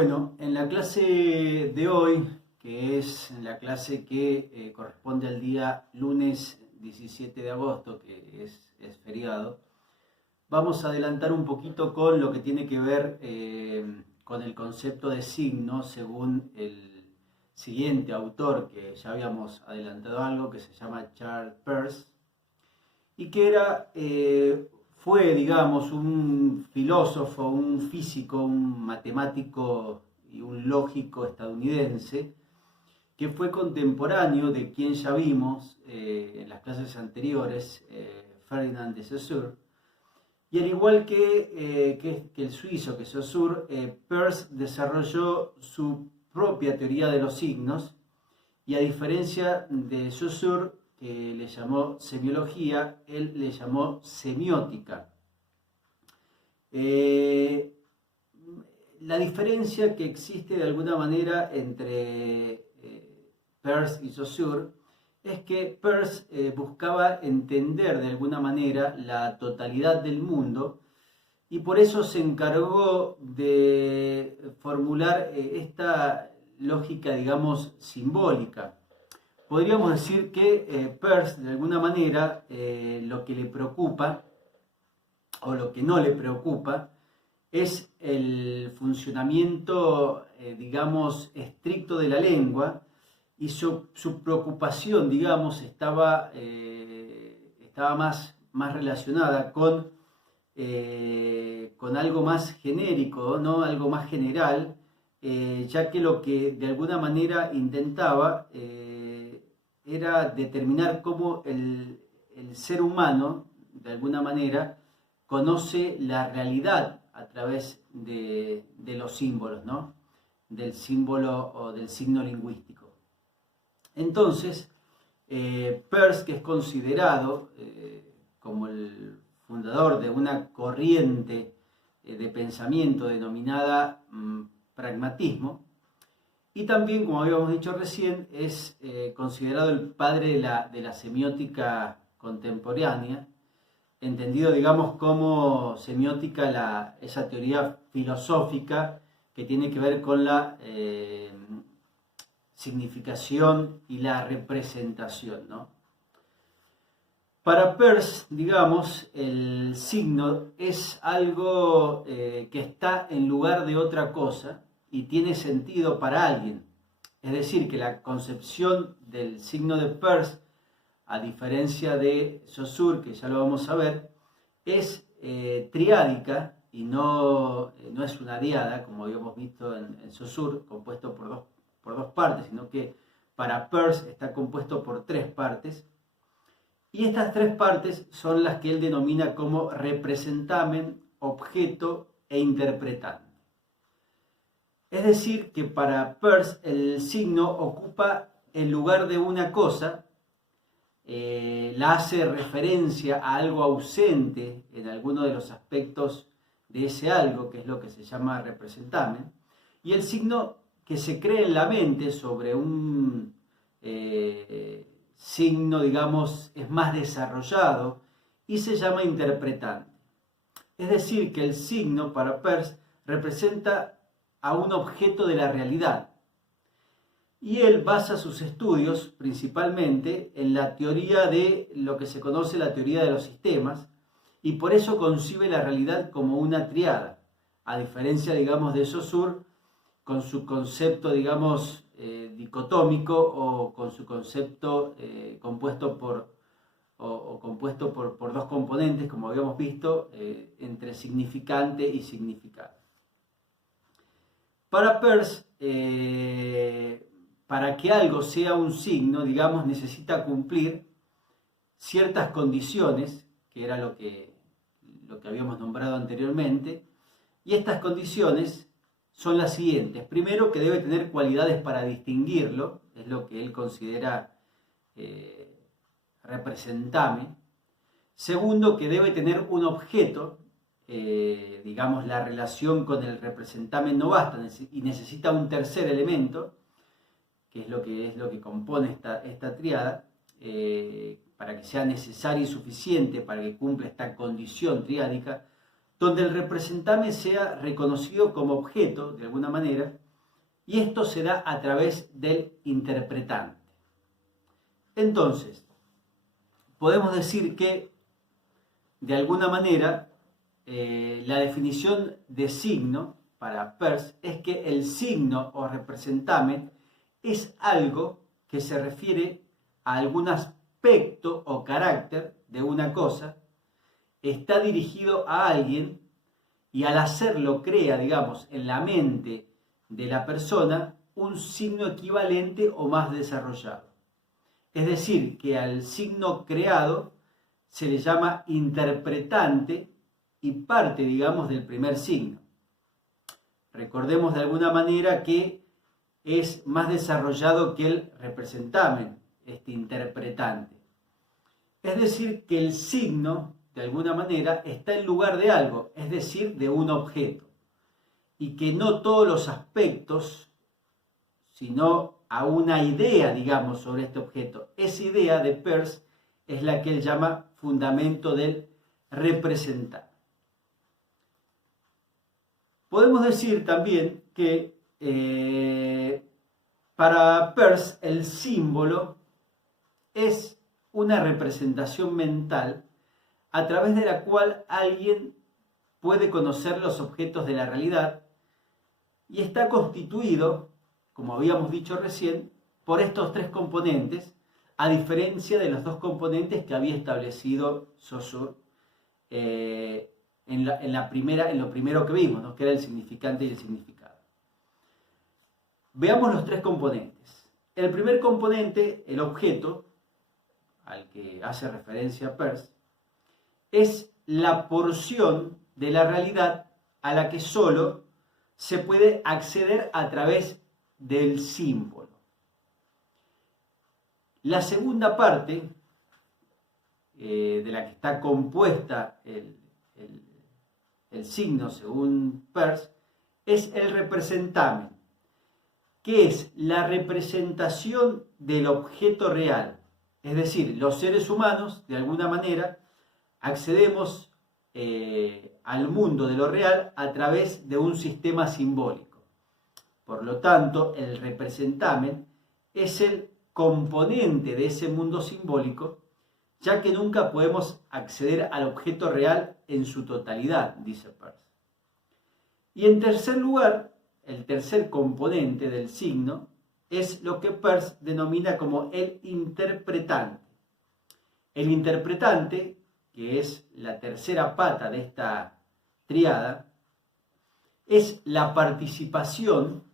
Bueno, en la clase de hoy, que es la clase que corresponde al día lunes 17 de agosto, que es feriado, vamos a adelantar un poquito con lo que tiene que ver con el concepto de signo, según el siguiente autor, que ya habíamos adelantado algo, que se llama Charles Peirce, y que fue, digamos, un filósofo, un físico, un matemático y un lógico estadounidense, que fue contemporáneo de quien ya vimos en las clases anteriores, Ferdinand de Saussure. Y al igual que el suizo, que Saussure, Peirce desarrolló su propia teoría de los signos, y a diferencia de Saussure, que le llamó semiología, él le llamó semiótica. La diferencia que existe de alguna manera entre Peirce y Saussure es que Peirce buscaba entender de alguna manera la totalidad del mundo y por eso se encargó de formular esta lógica, digamos, simbólica. Podríamos decir que Peirce, de alguna manera, lo que le preocupa, o lo que no le preocupa, es el funcionamiento, digamos, estricto de la lengua, y su preocupación, digamos, estaba más relacionada con algo más genérico, ¿no? Algo más general, ya que lo que de alguna manera intentaba era determinar cómo el ser humano, de alguna manera, conoce la realidad a través de los símbolos, ¿no? Del símbolo o del signo lingüístico. Entonces, Peirce, que es considerado como el fundador de una corriente de pensamiento denominada pragmatismo, y también, como habíamos dicho recién, es considerado el padre de la semiótica contemporánea, entendido, digamos, como semiótica esa teoría filosófica que tiene que ver con la significación y la representación, ¿no? Para Peirce, digamos, el signo es algo que está en lugar de otra cosa y tiene sentido para alguien. Es decir, que la concepción del signo de Peirce, a diferencia de Saussure, que ya lo vamos a ver, es triádica y no es una diada, como habíamos visto en Saussure, compuesto por dos partes, sino que para Peirce está compuesto por tres partes. Y estas tres partes son las que él denomina como representamen, objeto e interpretante. Es decir, que para Peirce el signo ocupa el lugar de una cosa, la hace referencia a algo ausente en alguno de los aspectos de ese algo, que es lo que se llama representamen, y el signo que se cree en la mente sobre un signo, digamos, es más desarrollado y se llama interpretante. Es decir, que el signo para Peirce representa a un objeto de la realidad. Y él basa sus estudios principalmente en la teoría de lo que se conoce la teoría de los sistemas, y por eso concibe la realidad como una triada, a diferencia, digamos, de Saussure, con su concepto, digamos, dicotómico, o con su concepto compuesto por dos componentes, como habíamos visto, entre significante y significado. Para Peirce, para que algo sea un signo, digamos, necesita cumplir ciertas condiciones, que era lo que habíamos nombrado anteriormente, y estas condiciones son las siguientes. Primero, que debe tener cualidades para distinguirlo, es lo que él considera representame. Segundo, que debe tener un objeto, digamos, la relación con el representamen no basta y necesita un tercer elemento, que es lo que compone esta triada, para que sea necesario y suficiente para que cumpla esta condición triádica. donde el representame sea reconocido como objeto, de alguna manera, y esto se da a través del interpretante. Entonces, podemos decir que, de alguna manera, la definición de signo para Peirce es que el signo o representame es algo que se refiere a algún aspecto o carácter de una cosa, está dirigido a alguien y al hacerlo crea, digamos, en la mente de la persona un signo equivalente o más desarrollado. Es decir, que al signo creado se le llama interpretante y parte, digamos, del primer signo. Recordemos de alguna manera que es más desarrollado que el representamen, este interpretante. Es decir, que el signo, de alguna manera, está en lugar de algo, es decir, de un objeto. Y que no todos los aspectos, sino a una idea, digamos, sobre este objeto. Esa idea de Peirce es la que él llama fundamento del representar. Podemos decir también que para Peirce el símbolo es una representación mental a través de la cual alguien puede conocer los objetos de la realidad y está constituido, como habíamos dicho recién, por estos tres componentes, a diferencia de los dos componentes que había establecido Saussure en lo primero que vimos, ¿no? Que era el significante y el significado. Veamos los tres componentes. El primer componente, el objeto, al que hace referencia Peirce, es la porción de la realidad a la que solo se puede acceder a través del símbolo. La segunda parte, de la que está compuesta el signo según Peirce, es el representamen, que es la representación del objeto real. Es decir, los seres humanos, de alguna manera, accedemos al mundo de lo real a través de un sistema simbólico. Por lo tanto, el representamen es el componente de ese mundo simbólico, ya que nunca podemos acceder al objeto real en su totalidad, dice Peirce. Y en tercer lugar, el tercer componente del signo es lo que Peirce denomina como el interpretante. El interpretante, que es la tercera pata de esta tríada, es la participación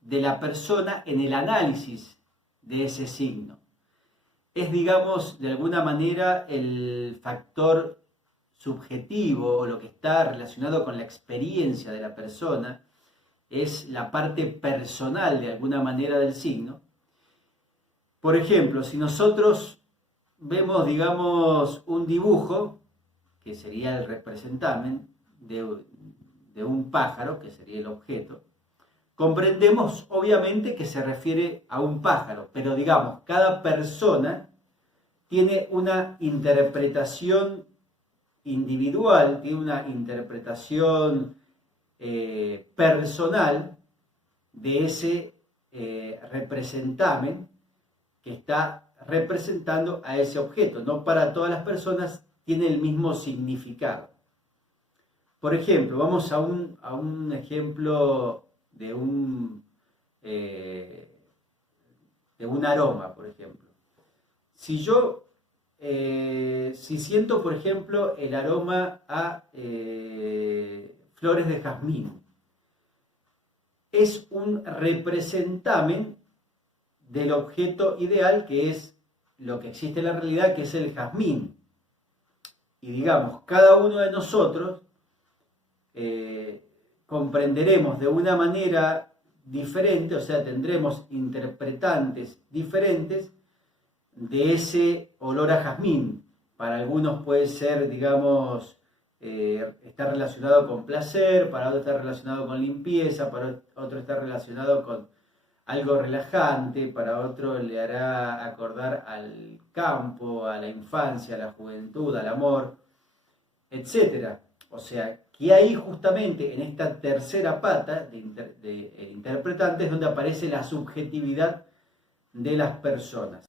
de la persona en el análisis de ese signo. Es, digamos, de alguna manera el factor subjetivo o lo que está relacionado con la experiencia de la persona, es la parte personal de alguna manera del signo. Por ejemplo, si nosotros vemos, digamos, un dibujo, que sería el representamen de un pájaro, que sería el objeto, comprendemos obviamente que se refiere a un pájaro, pero digamos, cada persona tiene una interpretación individual, tiene una interpretación personal de ese representamen que está representando a ese objeto. No para todas las personas tiene el mismo significado. Por ejemplo, vamos a un ejemplo de un aroma, por ejemplo. Si siento, por ejemplo, el aroma a flores de jazmín, es un representamen del objeto ideal, que es lo que existe en la realidad, que es el jazmín. Y digamos, cada uno de nosotros comprenderemos de una manera diferente, o sea, tendremos interpretantes diferentes de ese olor a jazmín. Para algunos puede ser, digamos, está relacionado con placer, para otros está relacionado con limpieza, para otro está relacionado con algo relajante, para otro le hará acordar al campo, a la infancia, a la juventud, al amor, etc. O sea, Y ahí justamente en esta tercera pata de interpretantes donde aparece la subjetividad de las personas.